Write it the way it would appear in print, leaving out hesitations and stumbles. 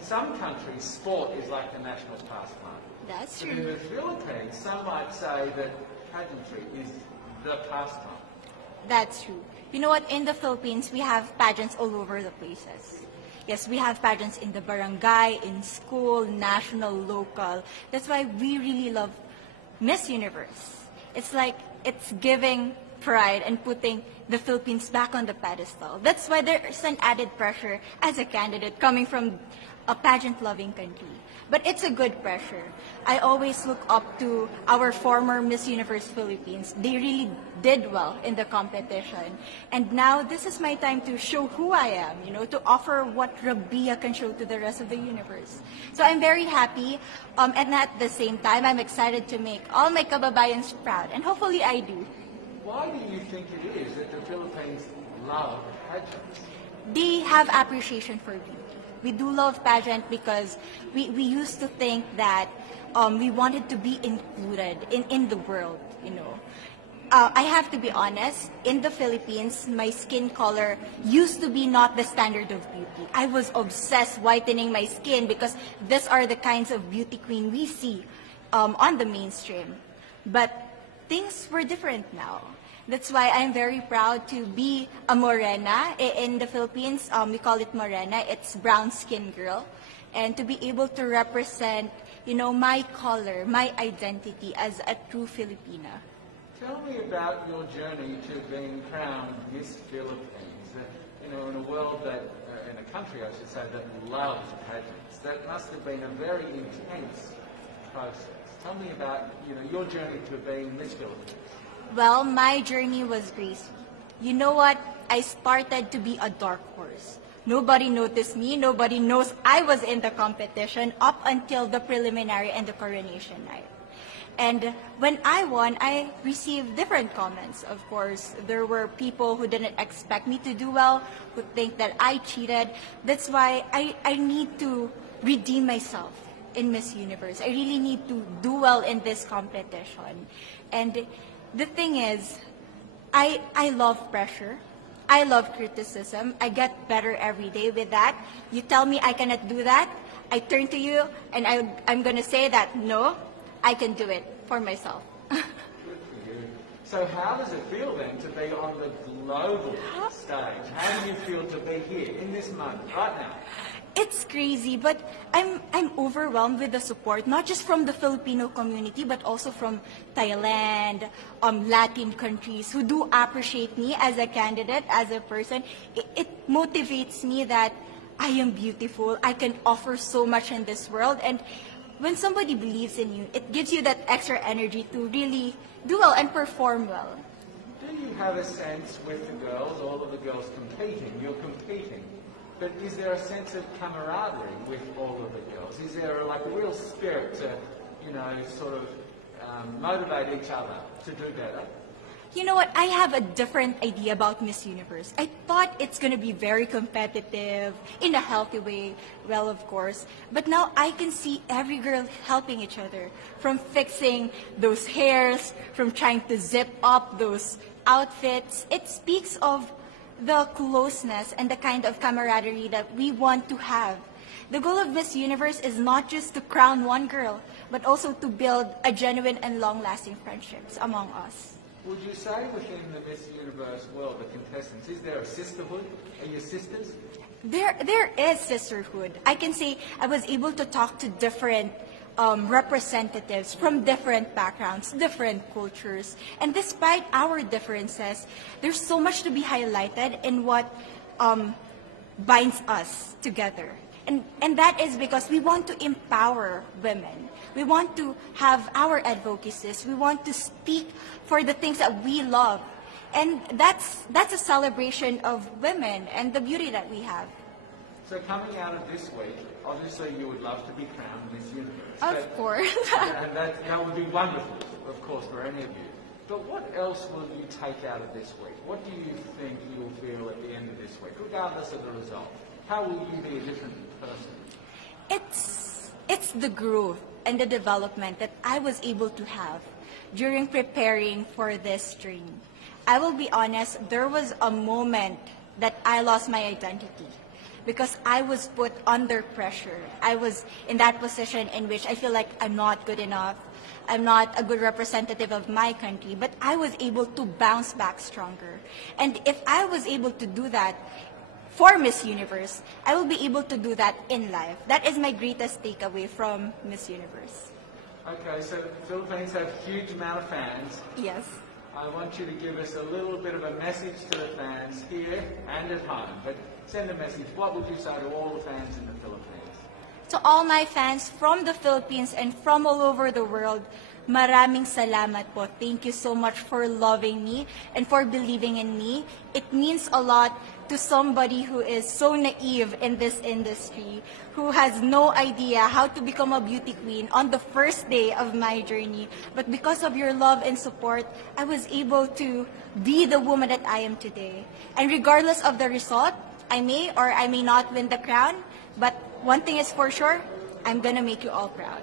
in some countries, sport is like the national pastime. That's But in true. the Philippines, some might say that pageantry is the pastime. That's true. You know what? In the Philippines, we have pageants all over the places. Yes, we have pageants in the barangay, in school, national, local. That's why we really love Miss Universe. It's like it's giving pride and putting the Philippines back on the pedestal. That's why there's an added pressure as a candidate coming from a pageant-loving country. But it's a good pressure. I always look up to our former Miss Universe Philippines. They really did well in the competition. And now this is my time to show who I am, you know, to offer what RABIYA can show to the rest of the universe. So I'm very happy, and at the same time, I'm excited to make all my kababayans proud, and hopefully I do. Why do you think it is that the Philippines love pageants? They have appreciation for beauty. We do love pageant because we used to think that we wanted to be included in the world, you know. I have to be honest, in the Philippines, my skin color used to be not the standard of beauty. I was obsessed whitening my skin because these are the kinds of beauty queen we see on the mainstream. But things were different now. That's why I'm very proud to be a morena. In the Philippines, we call it morena. It's brown skin girl. And to be able to represent, you know, my color, my identity as a true Filipina. Tell me about your journey to being crowned Miss Philippines. You know, in a world that, in a country, I should say, that loves pageants. That must have been a very intense process. Tell me about, you know, your journey to being Miss Philippines. Well, my journey was crazy. You know what? I started to be a dark horse. Nobody noticed me. Nobody knows I was in the competition up until the preliminary and the coronation night. And when I won, I received different comments. Of course, there were people who didn't expect me to do well, who think that I cheated. That's why I need to redeem myself in Miss Universe. I really need to do well in this competition. And the thing is, I love pressure. I love criticism. I get better every day with that. You tell me I cannot do that, I turn to you and I'm going to say that, no, I can do it for myself. Good for you. So how does it feel then to be on the global stage? How do you feel to be here in this moment, right now? It's crazy, but I'm overwhelmed with the support, not just from the Filipino community, but also from Thailand, Latin countries who do appreciate me as a candidate, as a person. It motivates me that I am beautiful, I can offer so much in this world, and when somebody believes in you, it gives you that extra energy to really do well and perform well. Do you have a sense with the girls, all of the girls competing, you're competing, but is there a sense of camaraderie with all of the girls? Is there like a real spirit to, you know, sort of motivate each other to do better? You know what? I have a different idea about Miss Universe. I thought it's going to be very competitive, in a healthy way, well, of course. But now I can see every girl helping each other, from fixing those hairs, from trying to zip up those outfits. It speaks of the closeness and the kind of camaraderie that we want to have. The goal of Miss Universe is not just to crown one girl, but also to build a genuine and long-lasting friendships among us. Would you say within the Miss Universe world, the contestants, is there a sisterhood? Are you sisters? There is sisterhood. I can say I was able to talk to different representatives from different backgrounds, different cultures. And despite our differences, there's so much to be highlighted in what binds us together. And that is because we want to empower women. We want to have our advocacies. We want to speak for the things that we love. And that's a celebration of women and the beauty that we have. So coming out of this week, obviously you would love to be crowned Miss Universe. Of course. And that would be wonderful, of course, for any of you. But what else will you take out of this week? What do you think you'll feel at the end of this week, regardless of the result? How will you be a different person? It's the growth and the development that I was able to have during preparing for this training. I will be honest, there was a moment that I lost my identity because I was put under pressure. I was in that position in which I feel like I'm not good enough. I'm not a good representative of my country, but I was able to bounce back stronger. And if I was able to do that for Miss Universe, I will be able to do that in life. That is my greatest takeaway from Miss Universe. Okay, so the Philippines have a huge amount of fans. Yes. I want you to give us a little bit of a message to the fans here and at home. But send a message. What would you say to all the fans in the Philippines? To all my fans from the Philippines and from all over the world, maraming salamat po. Thank you so much for loving me and for believing in me. It means a lot to somebody who is so naive in this industry, who has no idea how to become a beauty queen on the first day of my journey. But because of your love and support, I was able to be the woman that I am today. And regardless of the result, I may or I may not win the crown, but one thing is for sure, I'm gonna make you all proud.